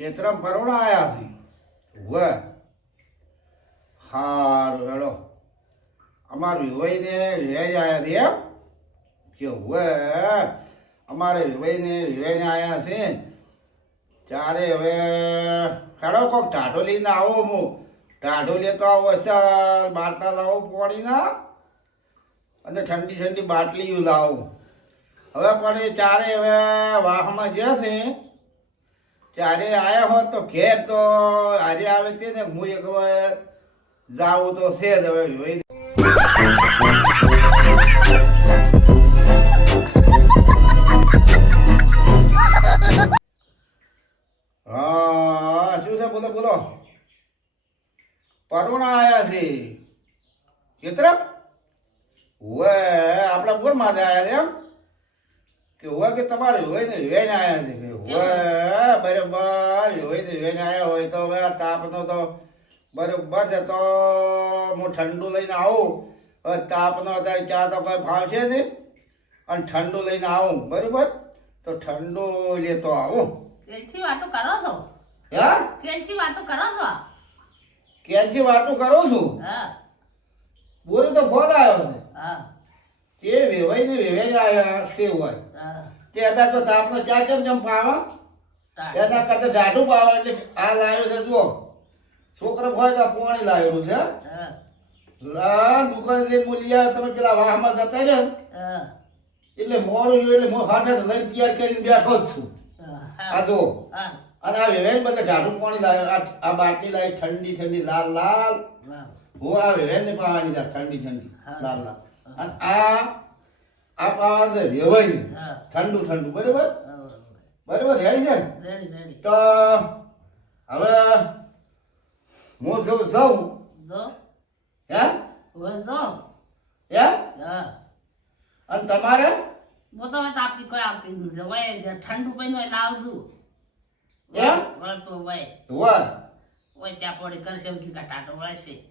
ક્ષેત્રમાં પરોણા આયા છે વે હારું હેડો અમારું વિવાઈને વિવાઈને આયા છે એમ કે વે અમારે વિવાઈને આયા છે ચારે હવે હેડો કોક ટાઢો લઈને આવો હું ટાઢો લેતો આવો અસર બાટલા લાવો પોણીના અને ઠંડી ઠંડી બાટલી લાવું હવે પણ એ ચારે હવે વાહમાં જે છે ચારે આયા હોત તો ઘેર તો આજે આવે તે ને હું એક જાવું તો છે જ હવે હા શું છે બોલો બોલો પરુણા આયા છે ચિત્ર હવે આપણા બોર માં આયા એમ કે હોય કે તમારે હોય ને વેન આયા છે હોય બરોબર હોય ને વેન આયા હોય તો હવે તાપનો તો બરોબર છે તો હું ઠંડુ લઈને આવું હવે તાપનો અત્યારે ચા તો કોઈ ભાવશે નહીં અને ઠંડુ લઈને આવું બરોબર તો ઠંડુ લેતો આવું કેલસી વાતો કરો છો હા કેલસી વાતો કરો છો કેલસી વાતો કરું છું હા બોરે તો ફોન આવ્યો છે હા તે વેવાઈ ને વેવાઈ આવ્યા છે હોય હા તે અત્યારે તો તાપનો ચા ચમ પાવા એના કરતા જાડું પાવા એટલે આ લાવ્યો છે જુઓ છોકરો હોય તો પોણી લાવેલું છે હા દુકાને જઈને મૂલી આવે તમે પેલા વાહમાં જતા રહે હા એટલે મોડું જોયું એટલે હું હાથે લઈને તૈયાર કરીને બેઠો જ છું આ જો હા અને આ વેવેન બધે જાડું પાણી લાવ્યો આ બાટલી લાવી ઠંડી ઠંડી લાલ લાલ હું આ વેવેન ને પાવાની ઠંડી ઠંડી લાલ લાલ અને આ પાવા છે વેવાઈ ની ઠંડુ ઠંડુ બરોબર બરોબર રેડી છે રેડી રેડી તો હવે હું જાઉં જો હે હવે જો હે હા અને તમારે હું તો તાપી કોઈ આવતી નથી વય જે ઠંડુ પીને લાવજો એમ વળતો વય વાહ વય ચા પોડી કરશે કે ટાટો વળશે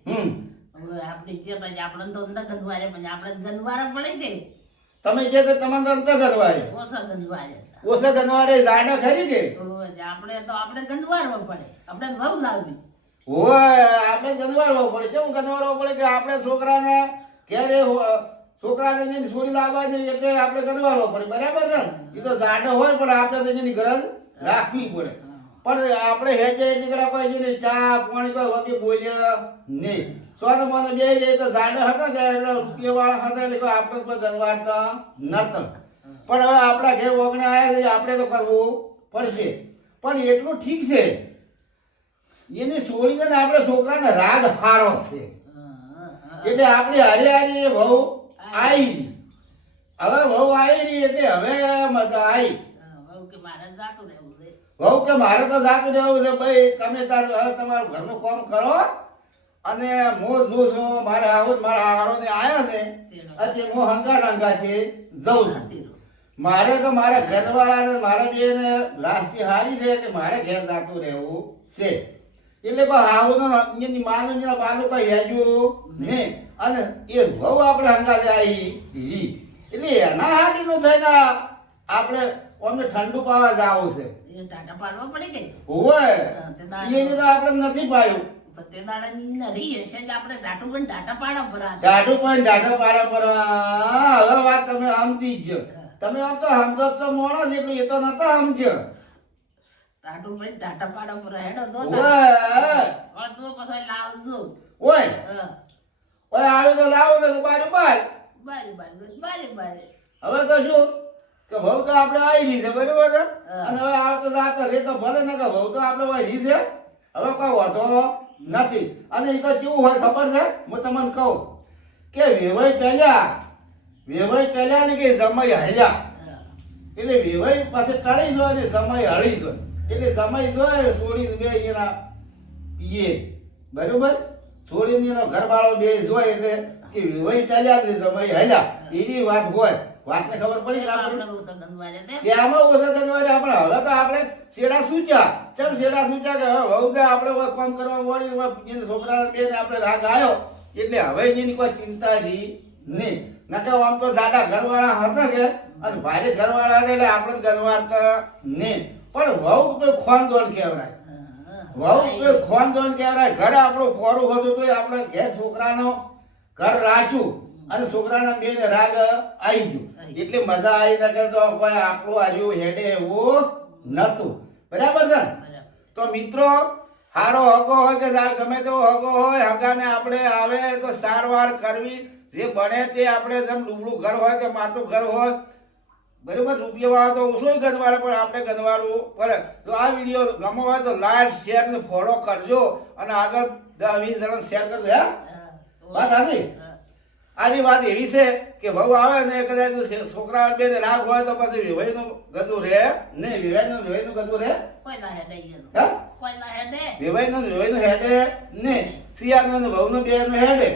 હવે આપણી જે તો આપણે તો અંદર ગંદવારે પણ આપણે ગંદવારે પડી ગઈ તમે જે તો તમારે અંત કરવાય ઓછા ગંદવારે ઓછે ગનવારે જાડા ખરી કે આપણે તો આપણે ગંદવારવો પડે આપણે ઘઉં લાવવી ઓય આપણે ગનવારવો પડે કેવું ગનવારવો પડે કે આપણે છોકરાને ઘેરે છોકરાને જઈને છોડી લાવવા જોઈએ એટલે આપણે ગનવારવો પડે બરાબર છે એ તો જાડો હોય પણ આપણે તો એની ગરજ રાખવી પડે પણ આપણે હેજે નીકળ્યા કોઈ જઈને ચા પાણી કોઈ વગી બોલ્યા નહીં સોને મને બે જાય તો જાડા હતા કે રૂપિયા વાળા હતા એટલે આપણે કોઈ ગનવારતા નતા પણ હવે આપણા ઘેર ઓગણે આવ્યા છે આપણે તો કરવું પડશે પણ એટલું ઠીક છે એને છોડીને આપણે છોકરાને રાગ હારો છે એટલે આપણી હારી હારી વહુ આવી હવે વહુ આવી એટલે હવે મજા આવી વહુ કે મારે જાતું રહેવું છે વહુ કે મારે તો જાતું રહેવું છે ભાઈ તમે હવે તમારું ઘરનું કામ કરો અને હું જો છું મારા હારો ને આયા છે અત્યારે હું હંગા છે જઉં છું મારે તો મારા ઘરવાળાને મારા બેને લાસ્ટથી હારી છે એટલે મારે ઘેર જાતું રહેવું છે એટલે કોઈ આવું એની માનું ને બાનું કોઈ હેજ્યું નહીં અને એ બહુ આપણે હંગાતે આવી રી એટલે એના હાટીનું થઈને આપણે અમને ઠંડુ પાવા જાવું છે એ ટાટા પાડવા પડી ગઈ હોય એ તો આપણે નથી પાયું તે દાડાની નથી હશે કે આપણે ટાટું પણ ટાટા પાડા પર ટાટું પણ ટાટા પાડા પર હવે વાત તમે સમજી ગયો તમે આમ તો સમજો છો મોણસ એટલું એ તો નતા સમજ્યો ટાટું પણ ટાટા પાડા પર હેડો જો ઓય તો પછી લાવજો ઓય ઓય આવ્યું તો લાવો ને બારી બારી બારી બારી હવે તો શું કે ભવ તો આપણે આવી છે બરોબર છે અને હવે આવતો જાતો રે તો ભલે ને કે ભવ તો આપણે આવી છે હવે કોઈ વાંધો નથી અને એ તો કેવું હોય ખબર છે હું તમને કહું કે વેવાઈ ટલ્યા ને કે જમાઈ હળ્યા એટલે વેવાઈ પાસે ટળી જોય ને જમાઈ હળી જોય એટલે જમાઈ જોય છોડીને બે એના પીએ બરોબર છોડીને એનો ઘરવાળો બે જોય એટલે કે વેવાઈ ટલ્યા ને જમાઈ હળ્યા એની વાત હોય વાતને ખબર પડી આપણે ત્યાંમાં ઓછા ગનવારે આપણે હવે તો આપણે શેડા સૂચ્યા ચમ શેડા સૂચ્યા કે હવે વહુ આપણે કામ કરવા વળી છોકરા બે ને આપણે રાગ આવ્યો એટલે હવે એની કોઈ ચિંતા રહી નહીં નકે આમ તો જાડા ઘરવાળા હતા કે અને ભારે ઘરવાળા એટલે આપણે ગનવારતા નહીં પણ વહુ તો ખાનદાન કહેવાય. વહુ તો ખાનદાન કહેવાય. ઘર આપણું ફોરું હતું તો આપણે ઘેર છોકરાનો ઘર રાખ્યું અને છોકરાના બેને રાગ આવી ગયું એટલે મજા આવી ન કે તો કોઈ આપણું આજુ હેડે એવું નતું. બરાબર છે ને? તો મિત્રો હારો હગો હોય કે તાર ગમે તેવો હગો હોય હગાને આપણે આવે તો સારવાર કરવી જે બને તે આપણે જેમ ડૂબડું ઘર હોય કે માતું ઘર હોય બરાબર રૂપિયા વાળો તો ઓછો ગંદવારે પણ આપણે ગંદવારવું પડે. તો આ વિડીયો ગમો હોય તો લાઈક શેર ને ફોલો કરજો અને આગળ 10-20 જણા શેર કરજો. હે વાત સાચી. આની વાત એવી છે કે વહુ આવે ને કદાચ છોકરા બે ને રાગ હોય તો પછી વિવાહનું ગતું રહે નહીં. વિવાહનું ગતું રહે વિવાહનું હેડે ને સિયાનું વહુનું બે નું હેડે.